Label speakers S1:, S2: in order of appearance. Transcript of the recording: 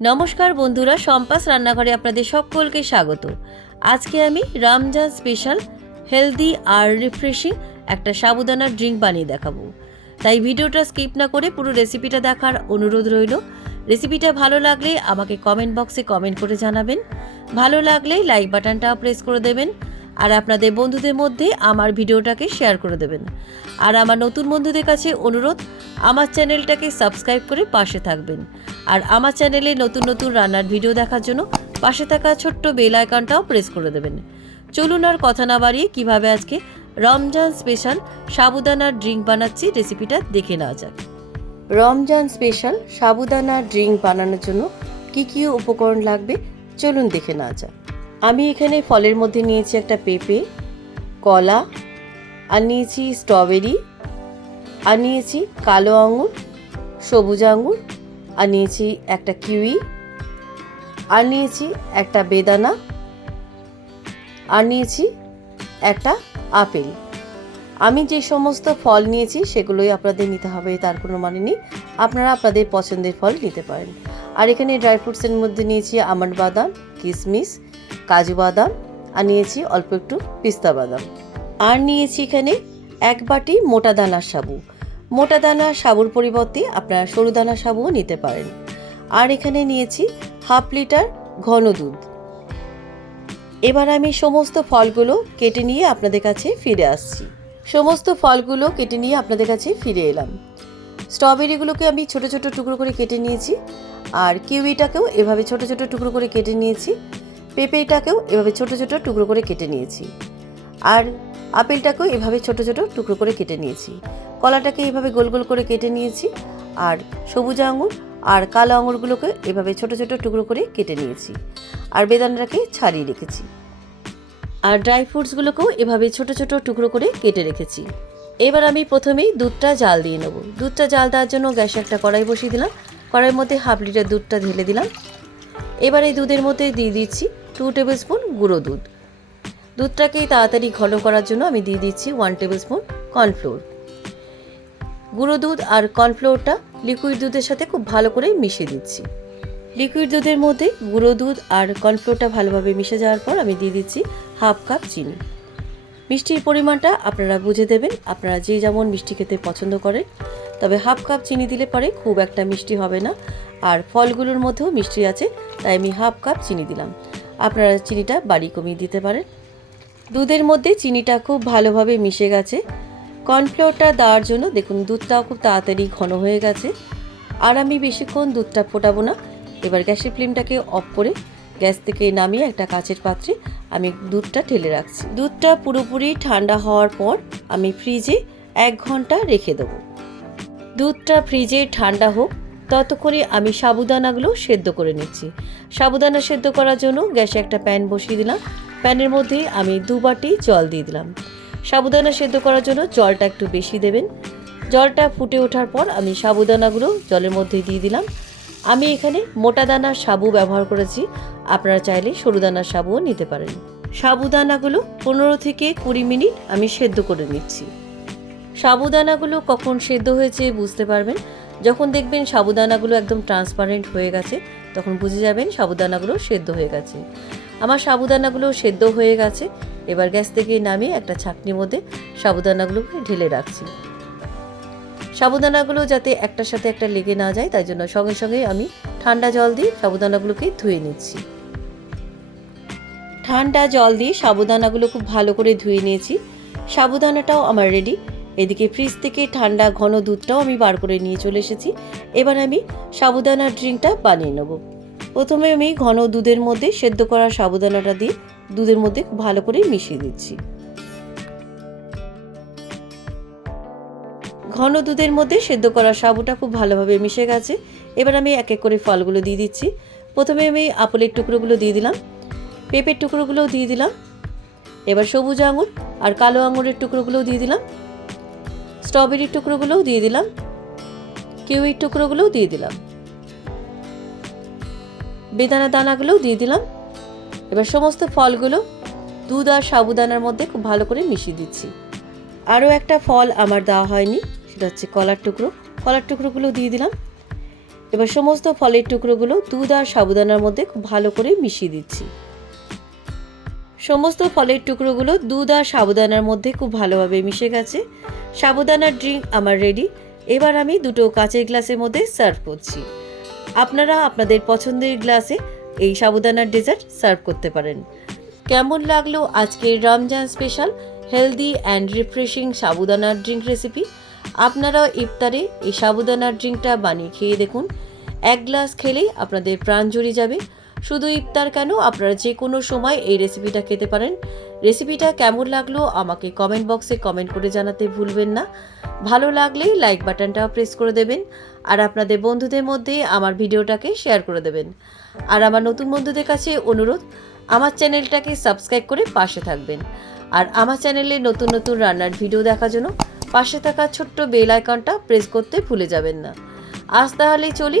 S1: নমস্কার বন্ধুরা সম্পাস রান্নাঘরে আপনাদের সকলকে স্বাগত। আজকে আমি রামজান স্পেশাল হেলদি আর রিফ্রেশিং একটা সাবুদানার ড্রিঙ্ক বানিয়ে দেখাবো। তাই ভিডিওটা স্কিপ না করে পুরো রেসিপিটা দেখার অনুরোধ রইল। রেসিপিটা ভালো লাগলে আমাকে কমেন্ট বক্সে কমেন্ট করে জানাবেন। ভালো লাগলে লাইক বাটনটা প্রেস করে দেবেন। আর আপনাদের বন্ধুদের মধ্যে আমার ভিডিওটাকে শেয়ার করে দেবেন। আর আমার নতুন বন্ধুদের কাছে অনুরোধ, আমার চ্যানেলটাকে সাবস্ক্রাইব করে পাশে থাকবেন। আর আমার চ্যানেলে নতুন নতুন রান্নার ভিডিও দেখার জন্য পাশে থাকা ছোট্ট বেল আইকনটাও প্রেস করে দেবেন। চলুন আর কথা না বাড়িয়ে কীভাবে আজকে রমজান স্পেশাল সাবুদানার ড্রিঙ্ক বানাচ্ছি রেসিপিটা দেখে নেওয়া যাক। রমজান স্পেশাল সাবুদানার ড্রিঙ্ক বানানোর জন্য কি কি উপকরণ লাগবে চলুন দেখে নেওয়া যাক। আমি এখানে ফলের মধ্যে নিয়েছি একটা পেঁপে, কলা, আর নিয়েছি স্ট্রবেরি, আর নিয়েছি কালো আঙুর, সবুজ আঙুর, আর নিয়েছি একটা কিউই, আর নিয়েছি একটা বেদানা, আর নিয়েছি একটা আপেল। আমি যে সমস্ত ফল নিয়েছি সেগুলোই আপনাদের নিতে হবে, তার কোনো মানে নেই। আপনারা আপনাদের পছন্দের ফল নিতে পারেন। আর এখানে ড্রাই ফ্রুটসের মধ্যে নিয়েছি আমন্ড বাদাম কিশমিশ কাজু বাদাম, আর নিয়েছি অল্প একটু পিস্তা বাদাম। আর নিয়েছি এখানে এক বাটি মোটা দানার সাবু। মোটা দানা সাবুর পরিবর্তে আপনারা সরু দানা সাবুও নিতে পারেন। আর এখানে নিয়েছি হাফ লিটার ঘন দুধ। এবার আমি সমস্ত ফলগুলো কেটে নিয়ে আপনাদের কাছে ফিরে আসছি। সমস্ত ফলগুলো কেটে নিয়ে আপনাদের কাছে ফিরে এলাম। স্ট্রবেরিগুলোকে আমি ছোট ছোট টুকরো করে কেটে নিয়েছি। আর কিউইটাকেও এভাবে ছোট ছোট টুকরো করে কেটে নিয়েছি। পেঁপেটাকেও এভাবে ছোট ছোট টুকরো করে কেটে নিয়েছি। আর আপেলটাকেও এভাবে ছোট ছোট টুকরো করে কেটে নিয়েছি। কলাটাকে এভাবে গোল গোল করে কেটে নিয়েছি। আর সবুজ আঙুর আর কালো আঙুরগুলোকে এভাবে ছোট ছোট টুকরো করে কেটে নিয়েছি। আর বেদানাটাকে ছাড়িয়ে রেখেছি। আর ড্রাই ফ্রুটসগুলোকেও এভাবে ছোট ছোট টুকরো করে কেটে রেখেছি। এবার আমি প্রথমেই দুধটা জাল দিয়ে নেব। দুধটা জাল দেওয়ার জন্য গ্যাসে একটা কড়াই বসিয়ে দিলাম। কড়াইয়ের মধ্যে হাফ লিটার দুধটা ঢেলে দিলাম। এবার এই দুধের মধ্যে দিয়ে দিচ্ছি টু টেবিল স্পুন গুঁড়ো দুধ। দুধটাকে তাড়াতাড়ি ঘন করার জন্য আমি দিয়ে দিচ্ছি ওয়ান টেবিল স্পুন কর্নফ্লোর গুঁড়ো দুধ আর কর্নফ্লোরটা লিকুইড দুধের সাথে খুব ভালো করে মিশিয়ে দিচ্ছি। লিকুইড দুধের মধ্যে গুঁড়ো দুধ আর কর্নফ্লোরটা ভালোভাবে মিশে যাওয়ার পর আমি দিয়ে দিচ্ছি হাফ কাপ চিনি। মিষ্টির পরিমাণটা আপনারা বুঝে দেবেন, আপনারা যে যেমন মিষ্টি খেতে পছন্দ করেন, তবে হাফ কাপ চিনি দিলে পরে খুব একটা মিষ্টি হবে না। আর ফলগুলোর মধ্যেও মিষ্টি আছে, তাই আমি হাফ কাপ চিনি দিলাম। আপনারা চিনিটা বাড়ি কমিয়ে দিতে পারেন। দুধের মধ্যে চিনিটা খুব ভালোভাবে মিশে গেছে। কর্নফ্লোরটা দেওয়ার জন্য দেখুন, দুধটাও খুব তাড়াতাড়ি ঘন হয়ে গেছে। আর আমি বেশিক্ষণ দুধটা ফোটাবো না। এবার গ্যাসের ফ্লেমটাকে অফ করে গ্যাস থেকে নামিয়ে একটা কাচের পাত্রে আমি দুধটা ঢেলে রাখছি। দুধটা পুরোপুরি ঠান্ডা হওয়ার পর আমি ফ্রিজে এক ঘণ্টা রেখে দেবো। দুধটা ফ্রিজে ঠান্ডা হোক ততক্ষণে আমি সাবুদানাগুলো সেদ্ধ করে নিচ্ছি। সাবুদানা সেদ্ধ করার জন্য গ্যাসে একটা প্যান বসিয়ে দিলাম। প্যানের মধ্যে আমি দু বাটি জল দিয়ে দিলাম। সাবুদানা সেদ্ধ করার জন্য জলটা একটু বেশি দেবেন। জলটা ফুটে ওঠার পর আমি সাবুদানাগুলো জলের মধ্যে দিয়ে দিলাম। আমি এখানে মোটা দানার সাবু ব্যবহার করেছি। আপনারা চাইলে সরু দানার সাবুও নিতে পারেন। সাবুদানাগুলো পনেরো থেকে কুড়ি মিনিট আমি সেদ্ধ করে নিচ্ছি। সাবুদানাগুলো কখন সেদ্ধ হয়েছে বুঝতে পারবেন? যখন দেখবেন সাবুদানাগুলো একদম ট্রান্সপারেন্ট হয়ে গেছে, তখন বুঝে যাবেন সাবুদানাগুলো সেদ্ধ হয়ে গেছে। আমার সাবুদানাগুলো সেদ্ধ হয়ে গেছে, এবার গ্যাস থেকে নামিয়ে একটা ছাকনির মধ্যে সাবুদানাগুলোকে ঢেলে রাখছি। সাবুদানাগুলো যাতে একটার সাথে একটা লেগে না যায়, তাই জন্য সঙ্গে সঙ্গে আমি ঠান্ডা জল দিয়ে সাবুদানাগুলোকে ধুয়ে নিচ্ছি। ঠান্ডা জল দিয়ে সাবুদানাগুলো খুব ভালো করে ধুয়ে নিয়েছি। সাবুদানাটাও আমার রেডি এদিকে ফ্রিজ থেকে ঠান্ডা ঘন দুধটাও আমি বার করে নিয়ে চলে এসেছি। এবার আমি সাবুদানার ড্রিঙ্কটা বানিয়ে নেব। প্রথমে আমি ঘন দুধের মধ্যে সেদ্ধ করা সাবুদানাটা দিয়ে দুধের মধ্যে ভালো করে মিশিয়ে দিচ্ছি। ঘন দুধের মধ্যে সেদ্ধ করা সাবুটা খুব ভালোভাবে মিশে গেছে। এবার আমি এক এক করে ফলগুলো দিয়ে দিচ্ছি। প্রথমে আমি আপেলের টুকরোগুলো দিয়ে দিলাম। পেঁপের টুকরোগুলোও দিয়ে দিলাম। এবার সবুজ আঙুর আর কালো আঙুরের টুকরোগুলোও দিয়ে দিলাম। স্ট্রবেরির টুকরোগুলোও দিয়ে দিলাম। কিউইর টুকরোগুলোও দিয়ে দিলাম। বেদানা দানাগুলোও দিয়ে দিলাম। এবার সমস্ত ফলগুলো দুধ আর সাবুদানার মধ্যে খুব ভালো করে মিশিয়ে দিচ্ছি। আরও একটা ফল আমার দেওয়া হয়নি, সেটা হচ্ছে কলার টুকরো। কলার টুকরোগুলো দিয়ে দিলাম। এবার সমস্ত ফলের টুকরোগুলো দুধ আর সাবুদানার মধ্যে খুব ভালো করে মিশিয়ে দিচ্ছি। সমস্ত ফলের টুকরোগুলো দুধ আর সাবুদানার মধ্যে খুব ভালোভাবে মিশে গেছে। সাবুদানার ড্রিঙ্ক আমার রেডি এবার আমি দুটো কাঁচের গ্লাসের মধ্যে সার্ভ করছি। আপনারা আপনাদের পছন্দের গ্লাসে এই সাবুদানার ডেজার্ট সার্ভ করতে পারেন। কেমন লাগল আজকের Ramzan special healthy and refreshing সাবুদানার drink recipe আপনারা ইফতারে এই সাবুদানার ড্রিঙ্কটা বানিয়ে খেয়ে দেখুন। এক গ্লাস খেলেই আপনাদের প্রাণ জুড়ে যাবে। শুধু ইফতার কেন? আপনারা যে কোনো সময় এই রেসিপিটা খেতে পারেন। রেসিপিটা কেমন লাগল আমাকে কমেন্ট বক্সে কমেন্ট করে জানাতে ভুলবেন না। ভালো লাগলে লাইক বাটনটাও প্রেস করে দেবেন। আর আপনাদের বন্ধুদের মধ্যে আমার ভিডিওটাকে শেয়ার করে দেবেন। আর আমার নতুন বন্ধুদের কাছে অনুরোধ, আমার চ্যানেলটাকে সাবস্ক্রাইব করে পাশে থাকবেন। আর আমার চ্যানেলে নতুন নতুন রান্নার ভিডিও দেখার জন্য পাশে থাকা ছোট্ট বেল আইকনটা প্রেস করতে ভুলে যাবেন না। আজ তাহলে চলি